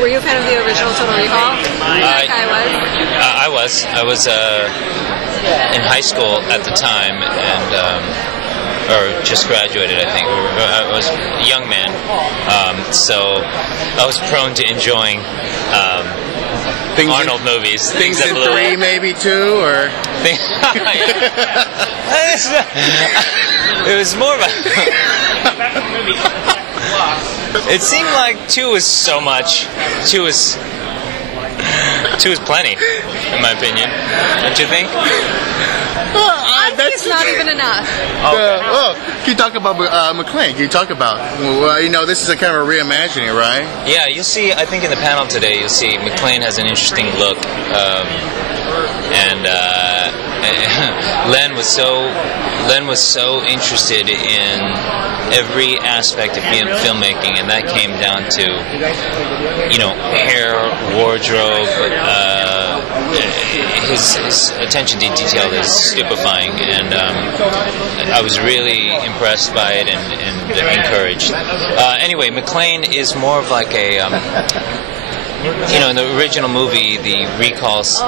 Were you a fan of the original Total Recall? I was in high school at the time, and or just graduated, I think. I was a young man, so I was prone to enjoying Arnold movies. Things in 3, maybe 2, or it was more of a. It seemed like 2 was so much. 2 was plenty, in my opinion. Don't you think? It's not even enough. Can you talk about McClane? Can you talk about, this is a kind of a reimagining, right? Yeah, you'll see, I think in the panel today, you'll see McClane has an interesting look. And Len was so interested in every aspect of filmmaking, and that came down to, hair, wardrobe. His attention to detail is stupefying, and I was really impressed by it and encouraged. Anyway, McClane is more of like a, in the original movie, the Recall is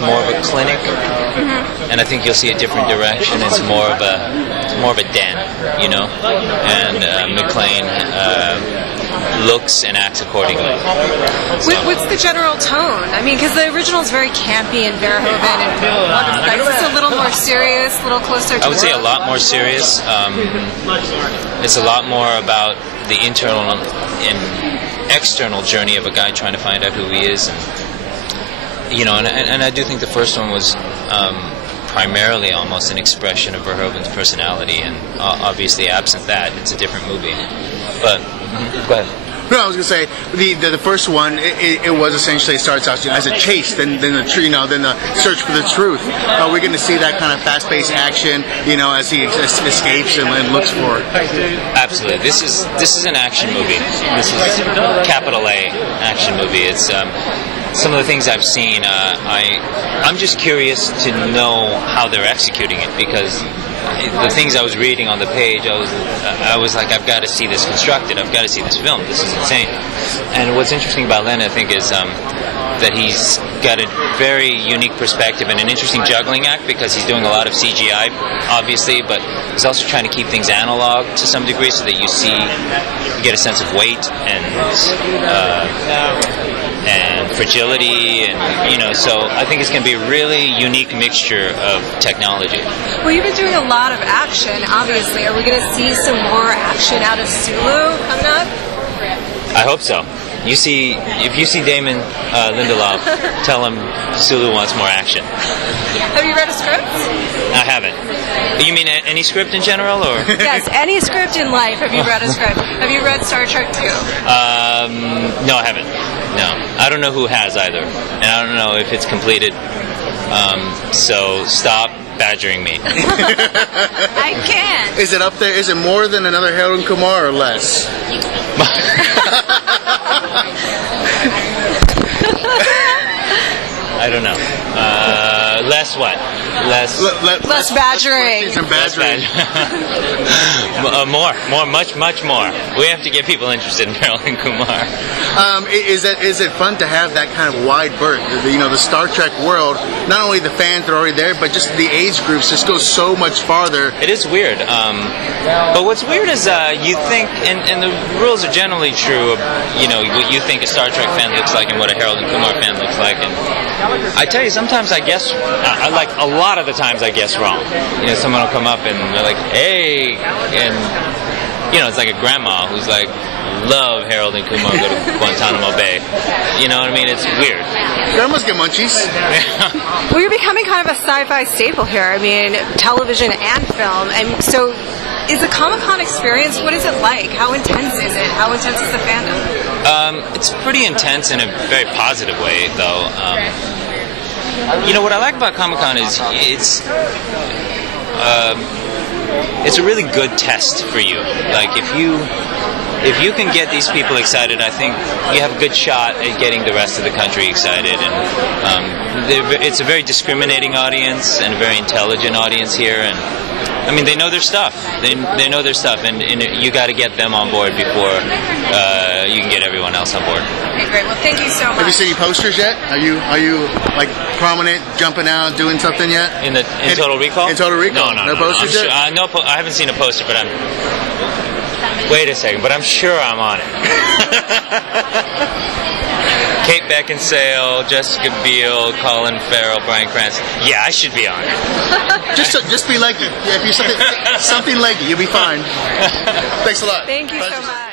more of a clinic, and I think you'll see a different direction. It's more of a den, and McClane looks and acts accordingly. So. What's the general tone? I mean, because the original is very campy and Verhoeven, and is this a little more serious, a little closer to I would say a lot more serious. It's a lot more about the internal and external journey of a guy trying to find out who he is, and I do think the first one was primarily almost an expression of Verhoeven's personality, and obviously absent that, it's a different movie. But go ahead. No, I was going to say the first one. It was essentially starts out as a chase, then the search for the truth. We're going to see that kind of fast-paced action, as he escapes and looks for it. Absolutely, this is an action movie. This is capital A action movie. It's some of the things I've seen. I'm just curious to know how they're executing it, because the things I was reading on the page, I was like, I've got to see this constructed. I've got to see this filmed. This is insane. And what's interesting about Len, I think, is that he's got a very unique perspective and an interesting juggling act, because he's doing a lot of CGI, obviously, but he's also trying to keep things analog to some degree, so that you get a sense of weight and fragility, and so I think it's going to be a really unique mixture of technology. Well, you've been doing a lot of action, obviously. Are we going to see some more action out of Sulu coming up? I hope so. If you see Damon Lindelof, tell him Sulu wants more action. Have you read a script? I haven't. You mean any script in general, or? Yes, any script in life. Have you read a script? Have you read Star Trek 2? No, I haven't. No, I don't know who has either, and I don't know if it's completed. So stop badgering me. I can't. Is it up there? Is it more than another Harold and Kumar, or less? I don't know. Less what? Less badgering. More, much more. We have to get people interested in Harold and Kumar. Is it fun to have that kind of wide berth? The Star Trek world. Not only the fans that are already there, but just the age groups just go so much farther. It is weird. But what's weird is you think, and the rules are generally true of what you think a Star Trek fan looks like and what a Harold and Kumar fan looks like. And I tell you, sometimes I guess, like a lot of the times I guess wrong. Someone will come up and they're like, hey, and it's like a grandma who's like, love Harold and Kumar, go to Guantanamo Bay. You know what I mean? It's weird. Grandmas get munchies. Well, you're becoming kind of a sci-fi staple here. I mean, television and film. And so, is the Comic-Con experience, what is it like? How intense is it? How intense is the fandom? It's pretty intense in a very positive way, though. What I like about Comic-Con is it's a really good test for you. Like, if you can get these people excited, I think you have a good shot at getting the rest of the country excited. And it's a very discriminating audience and a very intelligent audience here. And I mean, they know their stuff. They know their stuff, and you got to get them on board before you can get everyone else on board. Okay, great. Well, thank you so much. Have you seen any posters yet? Are you like prominent, jumping out, doing something yet? In Total Recall? In Total Recall? No posters yet? Sure, I haven't seen a poster, but wait a second, but I'm sure I'm on it. Kate Beckinsale, Jessica Biel, Colin Farrell, Bryan Cranston. Yeah, I should be on it. Just be leggy. Yeah, if you're something leggy, you'll be fine. Thanks a lot. Thank you so much.